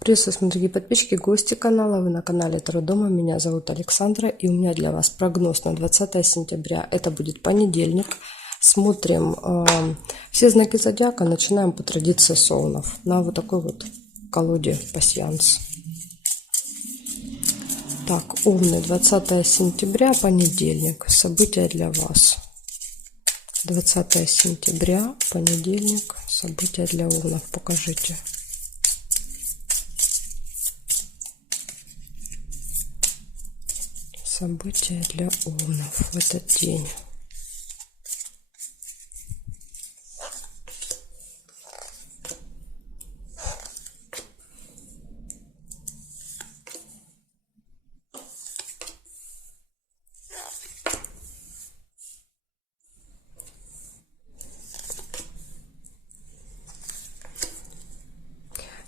Приветствую, дорогие подписчики, гости канала. Вы на канале Таро Дома. Меня зовут Александра, и у меня для вас прогноз на 20 сентября. Это будет понедельник. Смотрим все знаки зодиака. Начинаем по традиции с овнов на вот такой вот колоде пасьянс. Так, овны, 20 сентября, понедельник. События для вас. 20 сентября, понедельник. События для овнов. Покажите. События для овнов в этот день.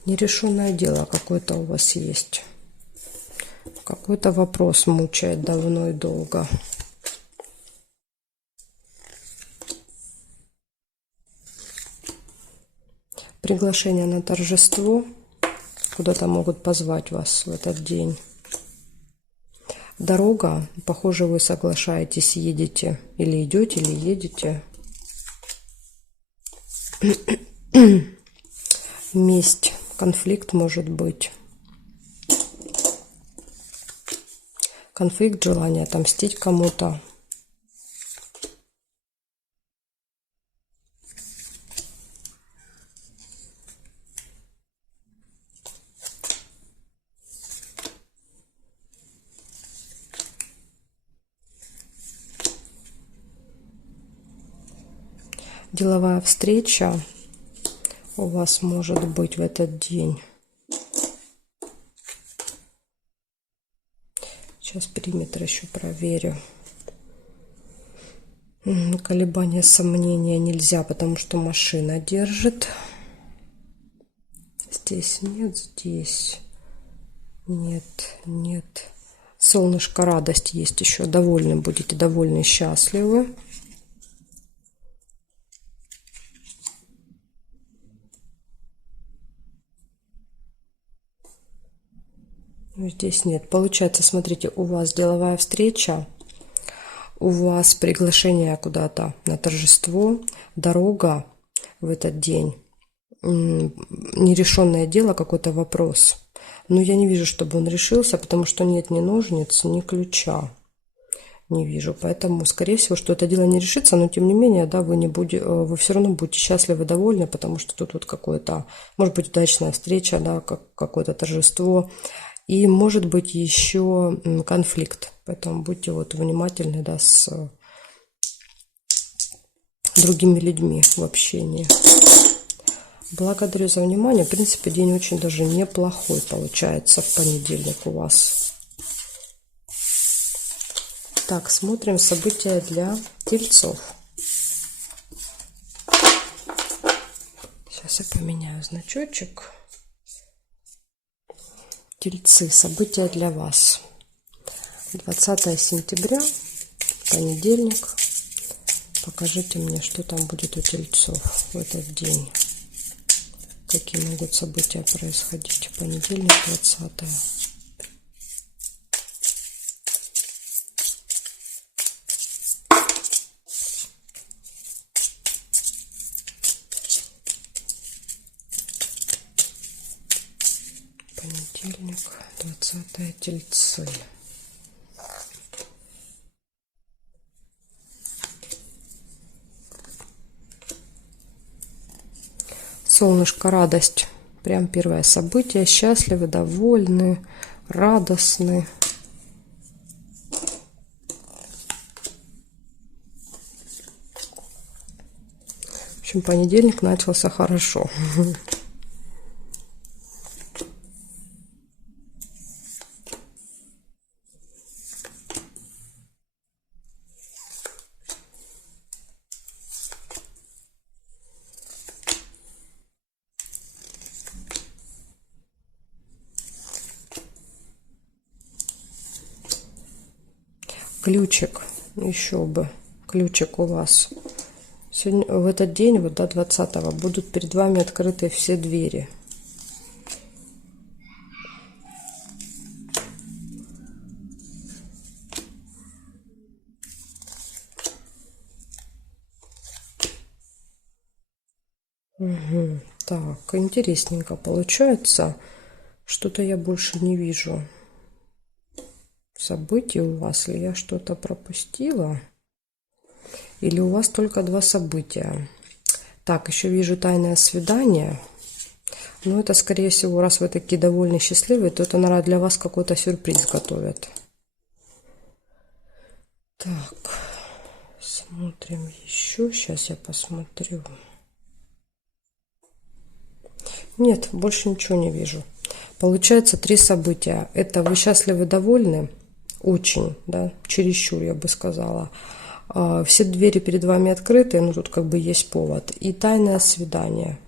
Нерешенное дело какое-то у вас есть. Какой-то вопрос мучает давно и долго. Приглашение на торжество. Куда-то могут позвать вас в этот день. Дорога. Похоже, вы соглашаетесь, едете. Или идете, или едете. Месть. Конфликт может быть. Конфликт, желание отомстить кому-то. Деловая встреча у вас может быть в этот день. Сейчас периметр еще проверю. Колебания, сомнения нельзя, потому что машина держит. Здесь нет, здесь нет, нет. Солнышко, радость есть еще. Довольны будете, довольны, счастливы. Здесь нет. Получается, смотрите, у вас деловая встреча, у вас приглашение куда-то на торжество, дорога в этот день, нерешенное дело, какой-то вопрос. Но я не вижу, чтобы он решился, потому что нет ни ножниц, ни ключа. Не вижу. Поэтому, скорее всего, что это дело не решится, но тем не менее, да, вы все равно будете счастливы, довольны, потому что тут вот какое-то, может быть, удачная встреча, да, какое-то торжество. И может быть еще конфликт. Поэтому будьте вот внимательны, да, с другими людьми в общении. Благодарю за внимание. В принципе, день очень даже неплохой получается в понедельник у вас. Так, смотрим события для тельцов. Сейчас я поменяю значочек. Тельцы, события для вас. 20 сентября, понедельник. Покажите мне, что там будет у тельцов в этот день. Какие могут события происходить. Понедельник, 20. Понедельник, 20 тельцы. Солнышко, радость. Прям первое событие. Счастливы, довольны, радостны. В общем, понедельник начался хорошо. Ключик, еще бы, ключик у вас. Сегодня, в этот день, вот до 20-го, будут перед вами открыты все двери. Мгм. Так, интересненько получается. Что-то я больше не вижу событий у вас. Или я что-то пропустила? Или у вас только два события? Так, еще вижу тайное свидание. Ну, это, скорее всего, раз вы такие довольны, счастливые, то это, наверное, для вас какой-то сюрприз готовят. Так, смотрим еще. Сейчас я посмотрю. Нет, больше ничего не вижу. Получается три события. Это вы счастливы, довольны, очень, да, чересчур, я бы сказала. Все двери перед вами открыты, ну тут как бы есть повод. И тайное свидание.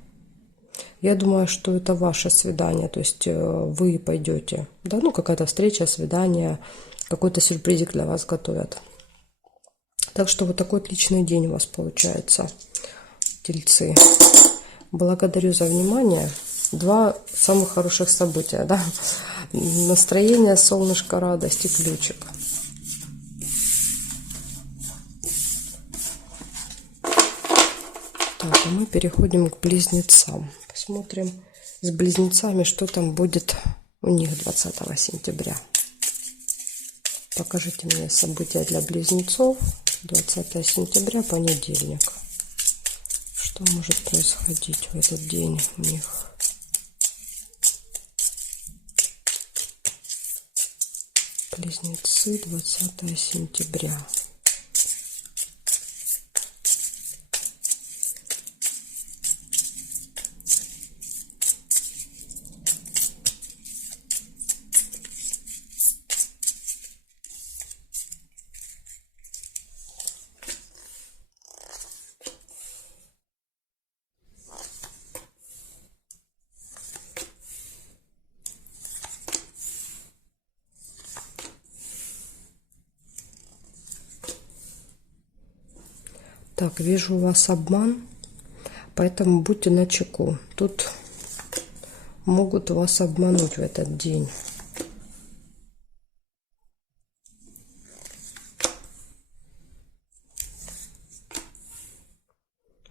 Я думаю, что это ваше свидание, то есть вы пойдете, да, ну какая-то встреча, свидание, какой-то сюрпризик для вас готовят. Так что вот такой отличный день у вас получается, тельцы. Благодарю за внимание. Два самых хороших события, да? Настроение, солнышко, радость и ключик. Так, а мы переходим к близнецам. Посмотрим с близнецами, что там будет у них 20 сентября. Покажите мне события для близнецов. 20 сентября, понедельник. Что может происходить в этот день у них? Близнецы, 20 сентября. Так, вижу у вас обман, поэтому будьте начеку. Тут могут вас обмануть в этот день.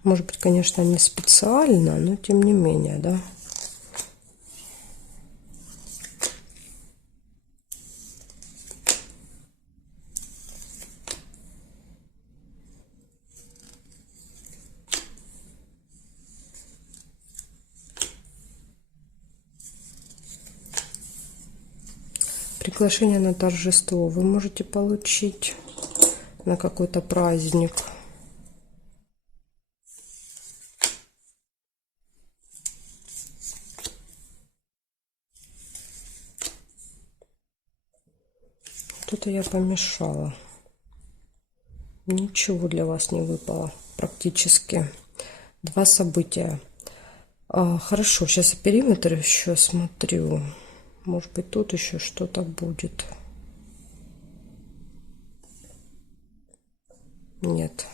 Может быть, конечно, не специально, но тем не менее, да. Приглашение на торжество вы можете получить на какой-то праздник. Что-то я помешала. Ничего для вас не выпало практически. Два события. Хорошо, сейчас я периметр еще смотрю. Может быть, тут еще что-то будет. Нет.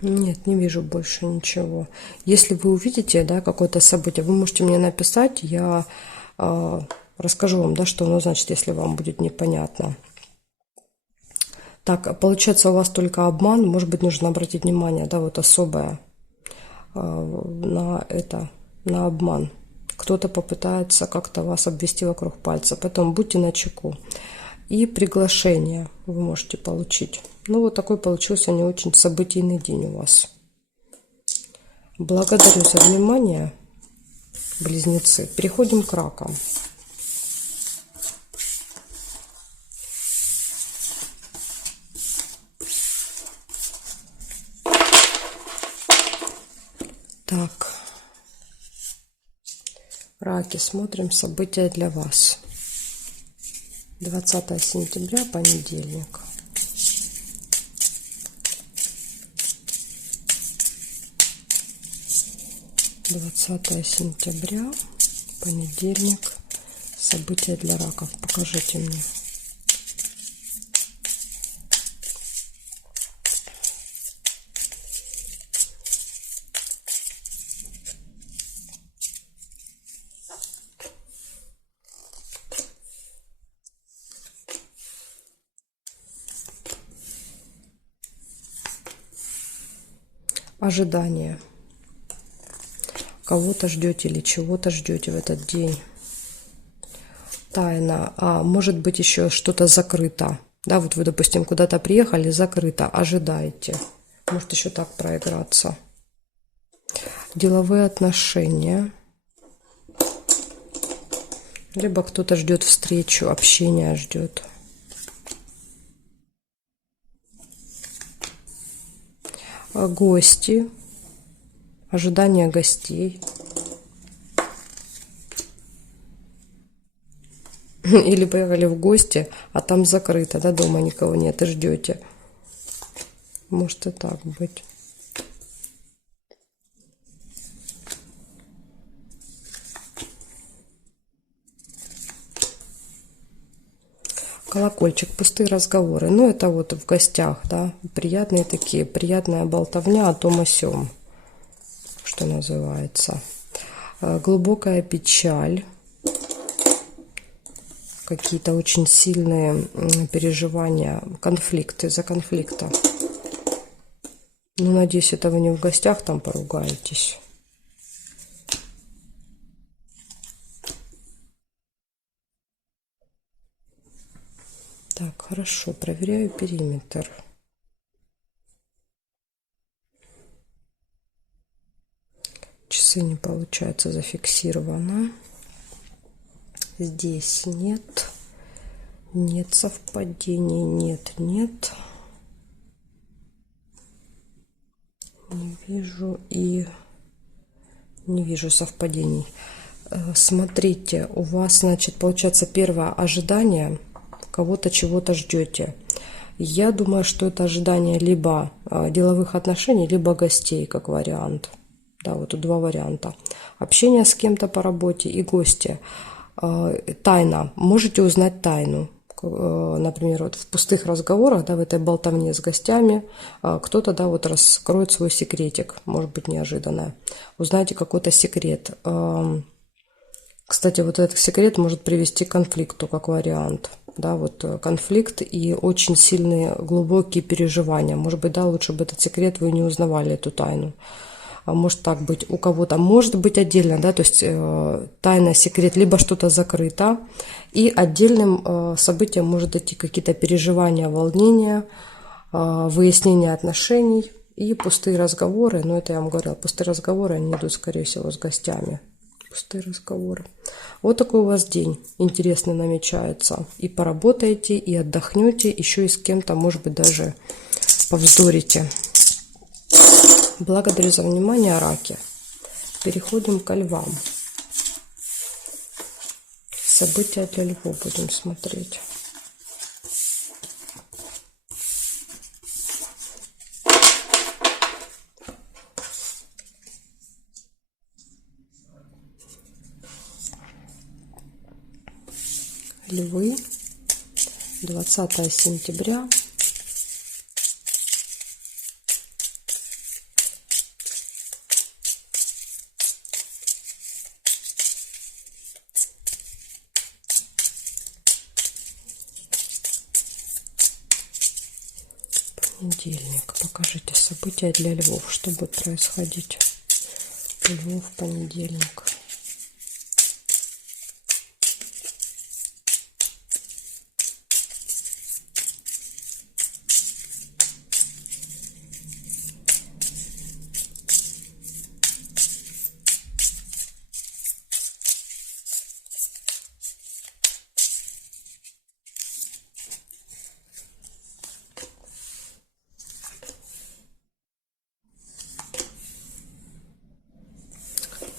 Нет, не вижу больше ничего. Если вы увидите, да, какое-то событие, вы можете мне написать, я расскажу вам, да, что оно значит, если вам будет непонятно. Так, получается, у вас только обман, может быть, нужно обратить внимание, да, вот особое на это, на обман. Кто-то попытается как-то вас обвести вокруг пальца, поэтому будьте начеку. И приглашение вы можете получить. Ну, вот такой получился не очень событийный день у вас. Благодарю за внимание, близнецы. Переходим к ракам. Так, раки, смотрим события для вас. 20 сентября, понедельник. Двадцатое сентября, понедельник. События для раков. Покажите мне. Ожидание. Кого-то ждете или чего-то ждете в этот день. Тайна. Может быть, еще что-то закрыто. Да, вот вы, допустим, куда-то приехали, закрыто, ожидаете. Может еще так проиграться. Деловые отношения. Либо кто-то ждет встречу, общение ждет. Гости. Ожидание гостей. Или поехали в гости, а там закрыто, да, дома никого нет, и ждете. Может и так быть. Колокольчик, пустые разговоры. Ну, это вот в гостях, да, приятные такие, приятная болтовня о том о сём, что называется. Глубокая печаль. Какие-то очень сильные переживания, конфликты, из-за конфликта. Ну, надеюсь, это вы не в гостях там поругаетесь. Так, хорошо, проверяю периметр. Часы не получается зафиксировано. Здесь нет. Нет совпадений, нет. Не вижу и не вижу совпадений. Смотрите, у вас, значит, получается первое ожидание. Кого-то чего-то ждете. Я думаю, что это ожидание либо деловых отношений, либо гостей, как вариант. Да, вот тут два варианта. Общение с кем-то по работе и гости. Тайна. Можете узнать тайну. Например, вот в пустых разговорах, да, в этой болтовне с гостями, кто-то, да, вот раскроет свой секретик, может быть, неожиданное. Узнаете какой-то секрет. Кстати, вот этот секрет может привести к конфликту, как вариант. Да, вот конфликт и очень сильные глубокие переживания. Может быть, да, лучше бы этот секрет вы не узнавали, эту тайну. Может так быть у кого-то, может быть отдельно, да, то есть тайна, секрет, либо что-то закрыто, и отдельным событием может идти какие-то переживания, волнения, выяснение отношений и пустые разговоры. Но это я вам говорила, пустые разговоры, они идут, скорее всего, с гостями. Пустые разговоры. Вот такой у вас день интересный намечается. И поработаете, и отдохнете, еще и с кем-то, может быть, даже повздорите. Благодарю за внимание, раки. Переходим ко львам. События для львов будем смотреть. Львы. 20 сентября. Понедельник. Покажите события для львов. Что будет происходить? Львов в понедельник.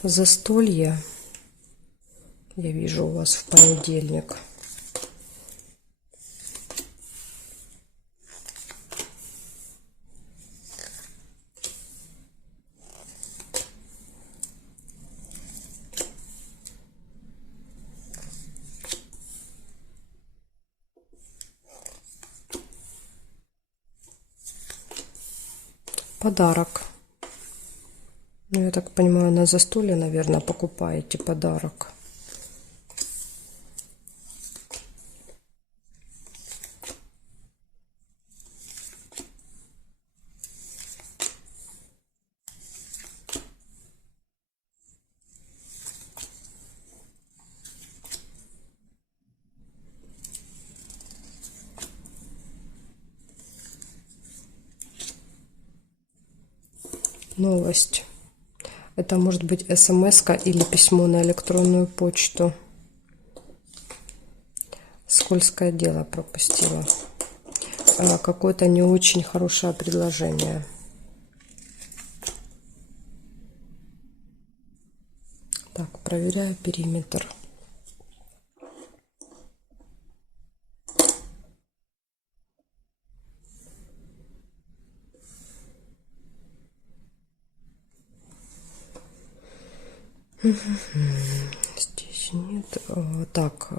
Застолье. Я вижу у вас в понедельник. Подарок. Ну, я так понимаю, на застолье, наверное, покупаете подарок. новость. Это может быть смс-ка или письмо на электронную почту. Скользкое дело пропустила. Какое-то не очень хорошее предложение. Так, проверяю периметр. Здесь нет. Так,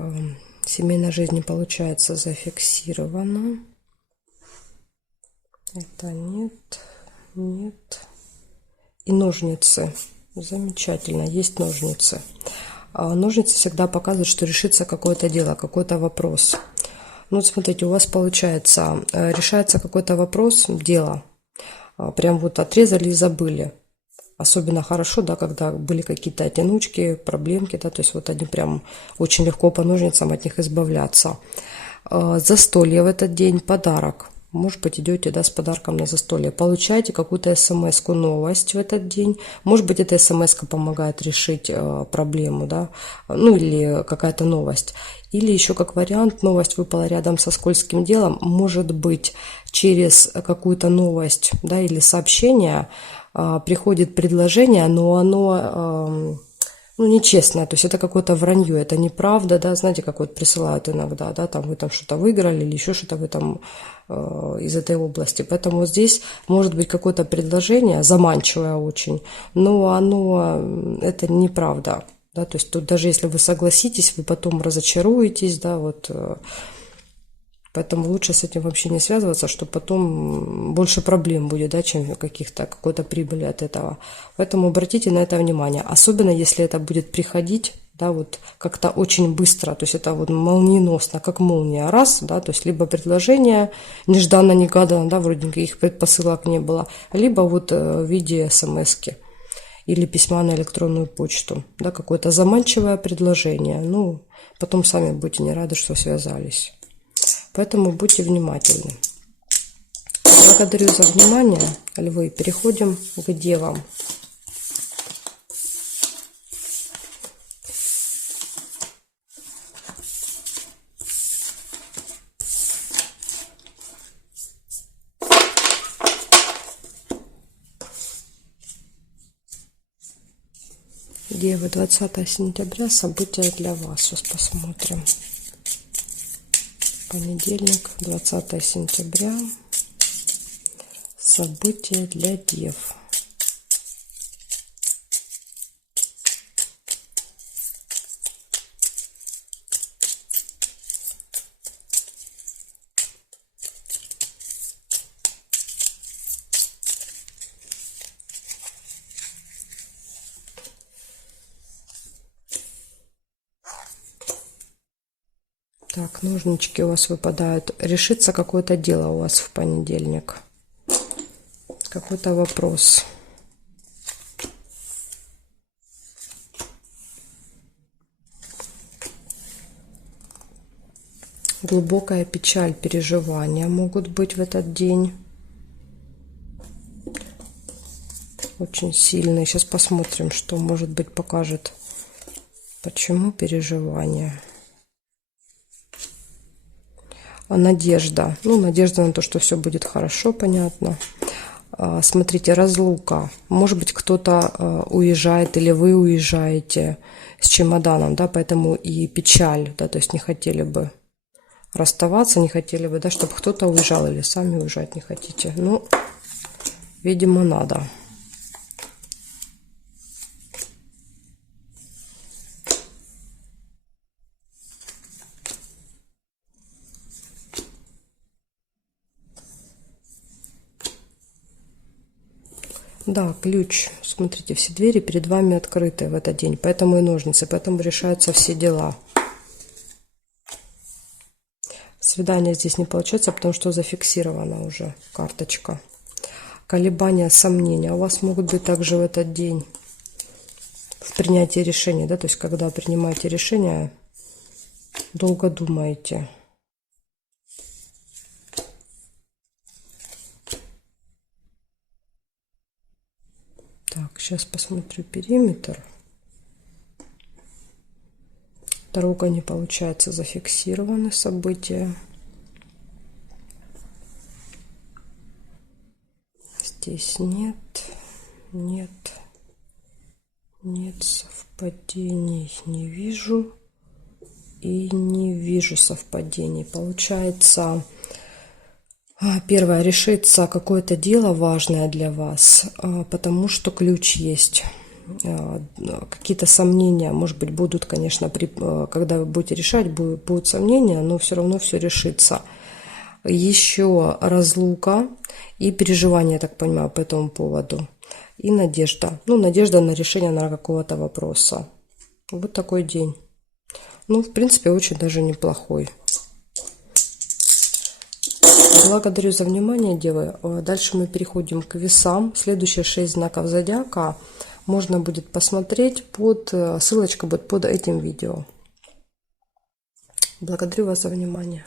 семейная жизнь не получается, зафиксировано. Это нет, нет. И ножницы. Замечательно, есть ножницы. Ножницы всегда показывают, что решится какое-то дело, какой-то вопрос. Ну, вот смотрите, у вас получается, решается какой-то вопрос, дело. Прям вот отрезали и забыли. Особенно хорошо, да, когда были какие-то тянучки, проблемки, да, то есть вот они прям очень легко по ножницам от них избавляться. Застолье в этот день, подарок. Может быть, идете, да, с подарком на застолье. Получаете какую-то смс-ку, новость в этот день. Может быть, эта смс-ка помогает решить проблему, да, ну или какая-то новость. Или еще как вариант, новость выпала рядом со скользким делом. Может быть, через какую-то новость, да, или сообщение приходит предложение, но оно ну, нечестное, то есть это какое-то вранье, это неправда, да, знаете, как вот присылают иногда, да, там вы там что-то выиграли или еще что-то вы там из этой области. Поэтому здесь может быть какое-то предложение, заманчивое очень, но оно, это неправда, да, то есть тут даже если вы согласитесь, вы потом разочаруетесь, да, вот. Поэтому лучше с этим вообще не связываться, что потом больше проблем будет, да, чем каких-то какой-то прибыли от этого. Поэтому обратите на это внимание. Особенно если это будет приходить, да, вот как-то очень быстро, то есть это вот молниеносно, как молния, раз, да, то есть либо предложение нежданно-негаданно, да, вроде никаких предпосылок не было, либо вот в виде смс-ки или письма на электронную почту, да, какое-то заманчивое предложение. Ну, потом сами будете не рады, что связались. Поэтому будьте внимательны. Благодарю за внимание, львы. Переходим к девам. Девы, 20 сентября, события для вас. Сейчас посмотрим. Понедельник, 20 сентября. События для дев. Так, ножнички у вас выпадают. Решится какое-то дело у вас в понедельник. Какой-то вопрос. Глубокая печаль, переживания могут быть в этот день. Очень сильные. Сейчас посмотрим, что, может быть, покажет. Почему переживания? Надежда. Ну, надежда на то, что все будет хорошо, понятно. Смотрите, разлука. Может быть, кто-то уезжает или вы уезжаете с чемоданом, да, поэтому и печаль, да, то есть не хотели бы расставаться, не хотели бы, да, чтобы кто-то уезжал или сами уезжать не хотите. Ну, видимо, надо. Да, ключ. Смотрите, все двери перед вами открыты в этот день, поэтому и ножницы, поэтому решаются все дела. Свидание здесь не получается, потому что зафиксирована уже карточка. Колебания, сомнения у вас могут быть также в этот день в принятии решений, да, то есть когда принимаете решение, долго думаете. Сейчас посмотрю периметр. Дорога не получается, зафиксированы события. Здесь нет совпадений, не вижу и не вижу совпадений. Получается, первое, решится какое-то дело важное для вас, потому что ключ есть. Какие-то сомнения, может быть, будут, конечно, когда вы будете решать, будут сомнения, но все равно все решится. Еще разлука и переживания, я так понимаю, по этому поводу. И надежда. Ну, надежда на решение на какого-то вопроса. Вот такой день. Ну, в принципе, очень даже неплохой. Благодарю за внимание, девы. Дальше мы переходим к весам. Следующие 6 знаков зодиака можно будет посмотреть ссылочка будет под этим видео. Благодарю вас за внимание.